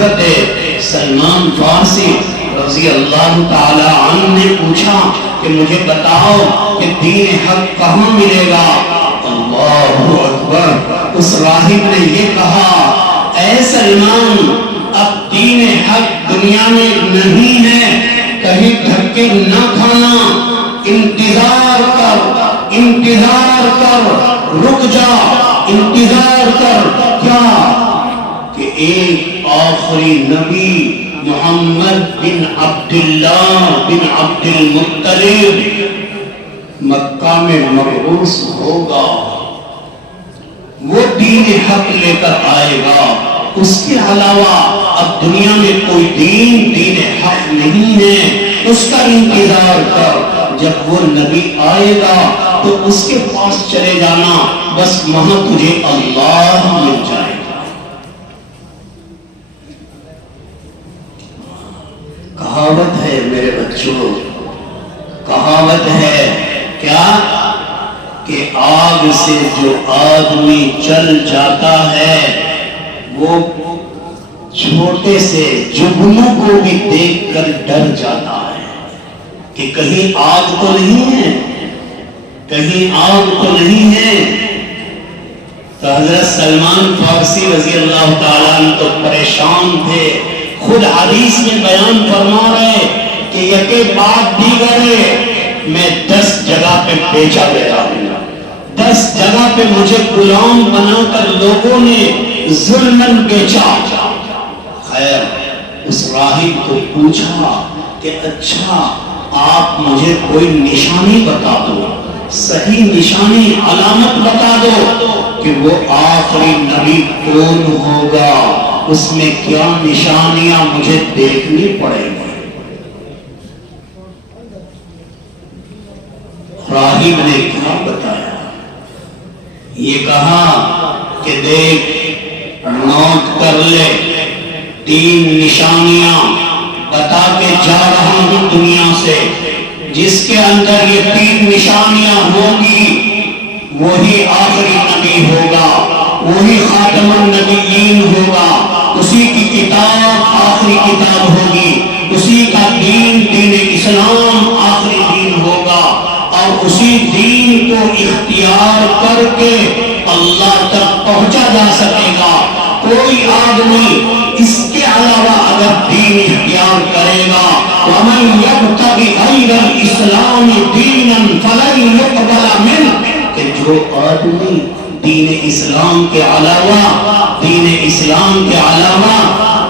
حضرت سلمان فارسی رضی اللہ تعالی عنہ نے پوچھا کہ مجھے بتاؤ کہ دین حق کہاں ملے گا؟ اللہ اکبر، اس راہب نے یہ کہا، اے سلمان، اب دین حق دنیا میں نہیں ہے، کہیں دھکے نہ کھانا، انتظار کر، انتظار کر، رک جا، انتظار کر۔ کیا کہ ایک آخری نبی محمد بن عبداللہ بن عبد المطلب مکہ میں مبعوث ہوگا، وہ دین حق لے کر آئے گا، اس کے علاوہ اب دنیا میں کوئی دین حق نہیں ہے، اس کا انتظار کر، جب وہ نبی آئے گا تو اس کے پاس چلے جانا، بس وہاں تجھے اللہ مل جائے گا۔ کہاوت ہے میرے بچوں، کہاوت ہے کیا کہ آگ سے جو آدمی چل جاتا ہے وہ چھوٹے سے جگنوں کو بھی دیکھ کر ڈر جاتا ہے کہ کہیں آگ تو نہیں ہے، کہیں آگ تو نہیں ہے۔ تو حضرت سلمان فارسی رضی اللہ تعالیٰ عنہ تو پریشان تھے، خود حدیث میں بیان فرما رہے کہ یکے بعد دیگر میں 10 جگہ پہ بیچا گیا ہوں، 10 جگہ پہ مجھے غلام بنا کر لوگوں نے ظلماً بیچا۔ خیر، اس راہب کو پوچھا کہ اچھا آپ مجھے کوئی نشانی بتا دو، صحیح نشانی، علامت بتا دو کہ وہ آخری نبی کون ہوگا، اس میں کیا نشانیاں مجھے دیکھنی پڑیں گی۔ راہب نے کیا بتایا؟ یہ کہا کہ دیکھ، نوٹ کر لے، 3 نشانیاں بتا کے جا رہا ہوں دنیا سے، جس کے اندر یہ 3 نشانیاں ہوں گی وہی آخری نبی ہوگا، وہی خاتم النبیین ہوگا، اسی کی کتاب آخری کتاب ہوگی، اسی کا دین اسلام آخری دین ہوگا، اور اسی دین کو اختیار کر کے اللہ تک پہنچا جا سکے گا۔ کوئی آدمی اس کے علاوہ اگر دین اختیار کرے گا، وَمَنْ يَبْتَغِ غَيْرَ الْإِسْلَامِ دِينًا فَلَنْ يُقْبَلَ مِنْهُ، کہ جو آدمی دین اسلام کے علاوہ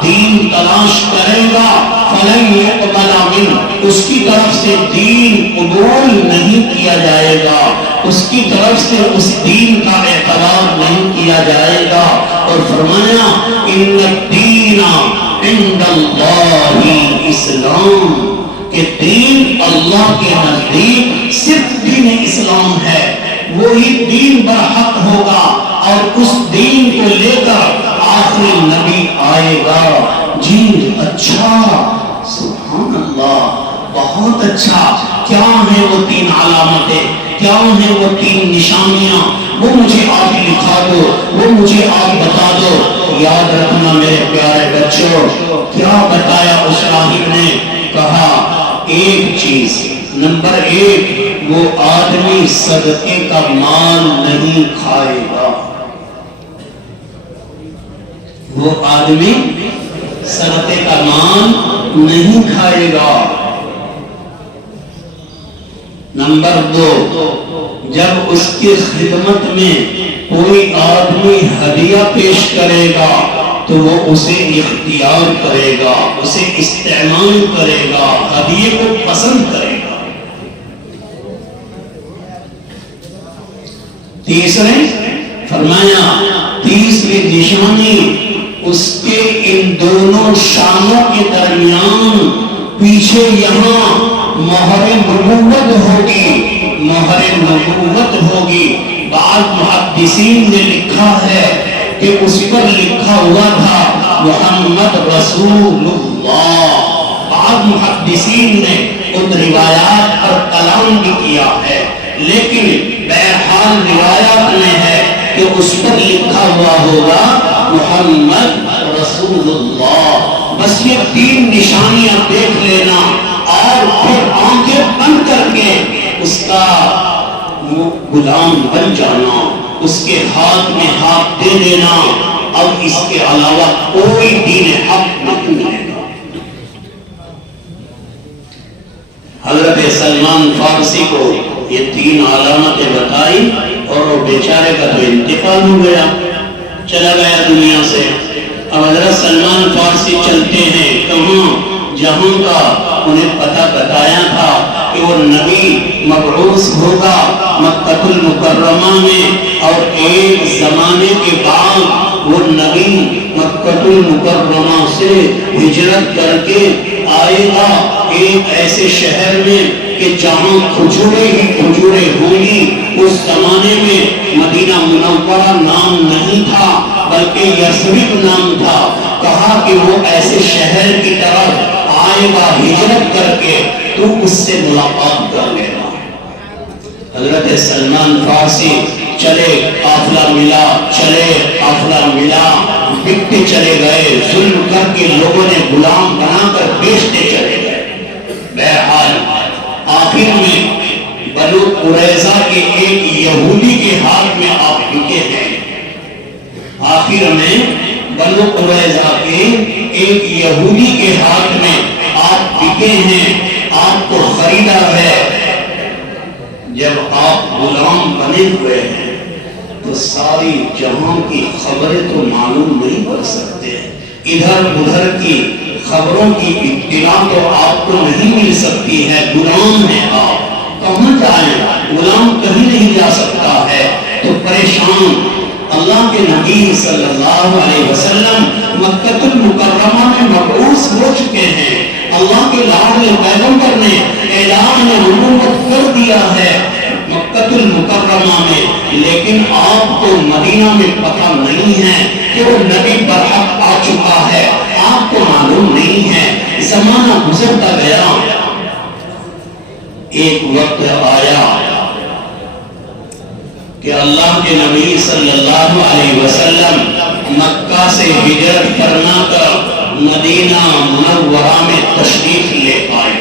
دین تلاش کرے گا، فَلَنْ يُقْبَلَ مِنْهُ، اس کی طرف سے دین قبول نہیں کیا جائے گا، اس کی طرف سے اس دین کا اعتبار نہیں کیا جائے گا۔ اور فرمایا ان الدین عند اللہ اسلام، کہ دین اللہ کے نزدیک صرف دین اسلام ہے، وہی دین برحق ہوگا، اور اس دین کو لے کر آخری نبی آئے گا۔ جی اچھا، سبحان اللہ، بہت اچھا، کیا ہیں وہ 3 علامتیں، کیا ہیں وہ 3 نشانیاں، وہ مجھے آپ لکھا دو، وہ مجھے آپ بتا دو۔ یاد رکھنا میرے پیارے بچوں، کیا بتایا اس راہب نے؟ کہا ایک چیز، نمبر 1، وہ آدمی صدقے کا مال نہیں کھائے گا، وہ آدمی صدقے کا مال نہیں کھائے گا۔ نمبر 2، جب اس کی خدمت میں کوئی آدمی ہدیہ پیش کرے گا تو وہ اسے اختیار کرے گا، اسے استعمال کرے گا، ہدیے کو پسند کرے گا۔ تیسرے فرمایا، تیسری نشانی، اس کے ان دونوں شانوں کے درمیان پیچھے یہاں مہر نبوت ہوگی، مہر نبوت ہوگی۔ بعض محدثین نے لکھا ہے کہ اس پر لکھا ہوا تھا محمد رسول اللہ۔ بعض محدثین نے ان روایات پر کلام بھی کیا ہے، لیکن بہرحال روایات میں ہے کہ اس پر لکھا ہوا ہوگا محمد رسول اللہ. بس یہ 3 نشانیاں دیکھ لینا اور پھر آنکھیں بند کر کے اس کا غلام بن جانا, اس کے ہاتھ میں ہاتھ دے دینا. اب اس کے علاوہ کوئی دین حق نہیں ملے گا. حضرت سلمان فارسی کو یہ 3 علامتیں بتائی اور وہ بیچارے کا تو انتقال ہو گیا, چلا گیا دنیا سے. اب حضرت سلمان فارسی چلتے ہیں کہاں؟ جہاں کا انہیں پتہ بتایا تھا کہ وہ نبی مبعوث ہوگا مکہ المکرمہ میں, اور ایک زمانے کے بعد وہ نبی مکہ المکرمہ سے ہجرت کر کے آئے گا ایک ایسے شہر میں کہ جہاں کھجوریں ہی کھجوریں ہوں گی. اس زمانے میں مدینہ منورہ نام نہیں تھا بلکہ یثرب نام تھا. کہا کہ وہ ایسے شہر کی طرف آئے گا ہجرت کر کے, تو اس سے ملاقات کر لینا. حضرت سلمان فارسی چلے, قافلہ ملا, چلے قافلہ ملا, بکتے چلے گئے, ظلم کر کے لوگوں نے غلام بنا کر بیچتے چلے گئے. بہرحال آخر میں بنو قریظہ کے ایک یہودی کے ہاتھ میں آپ بکے ہیں. آخر میں بنو قریظہ کے ایک یہودی کے ہاتھ میں آپ بکے ہیں, آپ کو خریدا ہے. جب آپ غلام بنے ہوئے ہیں تو ساری جہاں کی خبریں تو معلوم نہیں کر سکتے, ادھر ادھر کی خبروں کی اطلاع تو آپ کو نہیں مل سکتی ہے. غلام ہیں آپ, کہاں جائیں؟ غلام کہیں نہیں جا سکتا ہے. تو پریشان اللہ کے نبی صلی اللہ علیہ وسلم مکہ المکرمہ میں مبعوث ہو چکے ہیں. اللہ کے لاڈلے پیغمبر نے اعلان نبوت کر دیا ہے مکہ المکرمہ میں, لیکن آپ کو مدینہ میں پتہ نہیں ہے کہ وہ نبی برحق آ چکا ہے, آپ کو معلوم نہیں ہے. زمانہ گزرتا گیا, ایک وقت آیا کہ اللہ کے نبی صلی اللہ علیہ وسلم مکہ سے ہجرت فرما کر مدینہ منورہ میں تشریف لے آئے.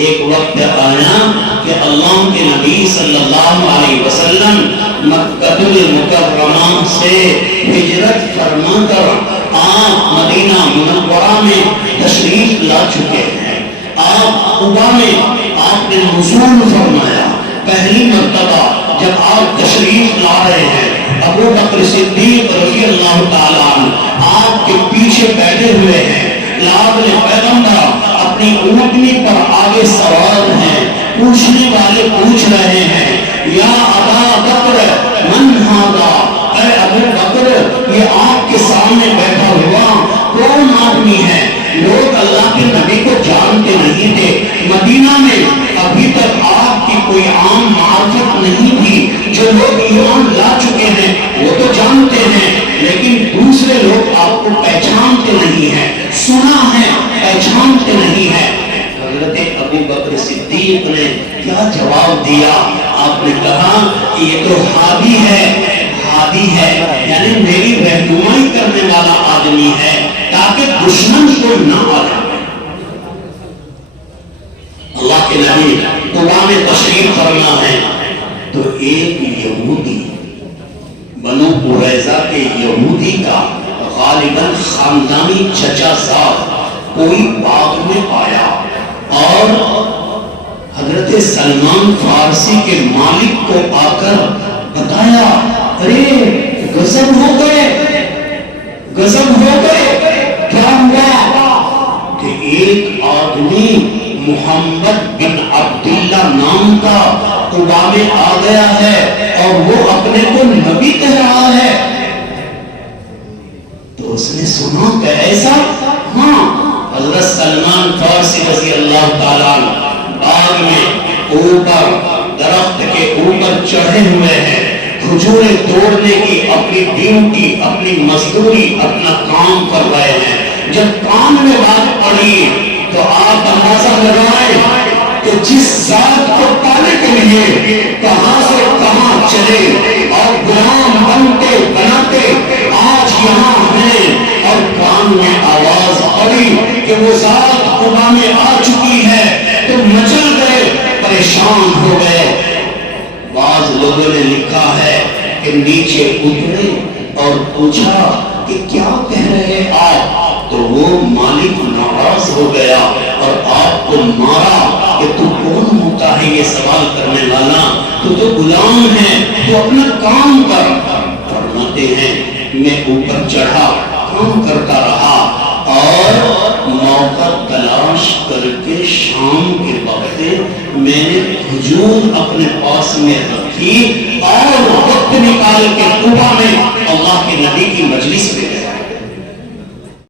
ایک وقت آیا کہ اللہ کے نبی صلی اللہ علیہ وسلم مکہ المکرمہ سے ہجرت فرما کر آپ مدینہ منورہ میں تشریف لا چکے ہیں. آپ قباء میں آپ نے نزول فرمایا. پہلی مرتبہ جب آپ تشریف لا رہے ہیں, ابو بکر صدیق رضی اللہ تعالیٰ عنہ آپ کے پیچھے بیٹھے ہوئے ہیں. لاڈلے پیغمبر اپنی اونٹنی پر آگے سوار ہیں. پوچھنے والے پوچھ رہے ہیں, یا ابا بکر من ھذا, اے ابو بکر یہ آپ کے سامنے بیٹھا ہوا کون آدمی ہے؟ لوگ اللہ کے نبی کو جانتے نہیں تھے. مدینہ میں ابھی تک آپ کی کوئی عام معرفت نہیں تھی. جو لوگ ایمان لا چکے ہیں وہ تو جانتے ہیں, لیکن دوسرے لوگ آپ کو پہچانتے نہیں ہیں, سنا ہے پہچانتے نہیں ہیں. حضرت ابو بکر صدیق نے کیا جواب دیا؟ آپ نے کہا کہ یہ تو ہادی ہے, ہادی ہے یعنی میری رہنمائی کرنے والا آدمی ہے تاکہ دشمن کو نہ آ جائے. اللہ کے نبی قباء میں تشریف فرما ہے تو ایک یہودی, بنو قریظہ کے یہودی کا غالباً خاندانی چچا صاحب کوئی باغ میں آیا اور حضرت سلمان فارسی کے مالک کو آ کر بتایا, ارے غضب ہو گئے, غضب ہو گئے. کیا ہوا کہ ایک آدمی محمد بن عبداللہ نام کا قباء میں آ گیا ہے اور وہ اپنے کو نبی کہہ رہا ہے. تو اس نے سنا کہ ایسا؟ ہاں. حضرت سلمان فارسی رضی اللہ تعالیٰ باغ میں اوپر درخت کے اوپر چڑھے ہوئے ہیں, کھجوریں توڑنے کی اپنی ڈیوٹی, اپنی مزدوری, اپنا کام کر رہے ہیں. جب کام میں بات پڑی تو آپ اندازہ لگائیں کہ جس ذات کو پانے کے لیے کہاں سے کہاں چلے اور غلام بنتے بناتے آج یہاں ہیں, اور پڑی کہ وہ ذات قبا میں آ چکی ہے تو مچل گئے، پریشان ہو گئے۔ بعض لوگوں نے لکھا ہے کہ نیچے اترے اور پوچھا کہ کیا کہہ رہے آپ، تو وہ مالک ناراض ہو گیا اور آپ کو مارا کہ تو کون ہوتا ہے یہ سوال کرنے والا، تو غلام ہے، تو اپنا کام کر۔ فرماتے ہیں میں اوپر چڑھا، کام کرتا رہا اور موقع تلاش کر کے شام کے وقت میں نے کھجور اپنے پاس میں رکھی اور وقت نکال کے قبا میں اللہ کے نبی کی مجلس میں گیا۔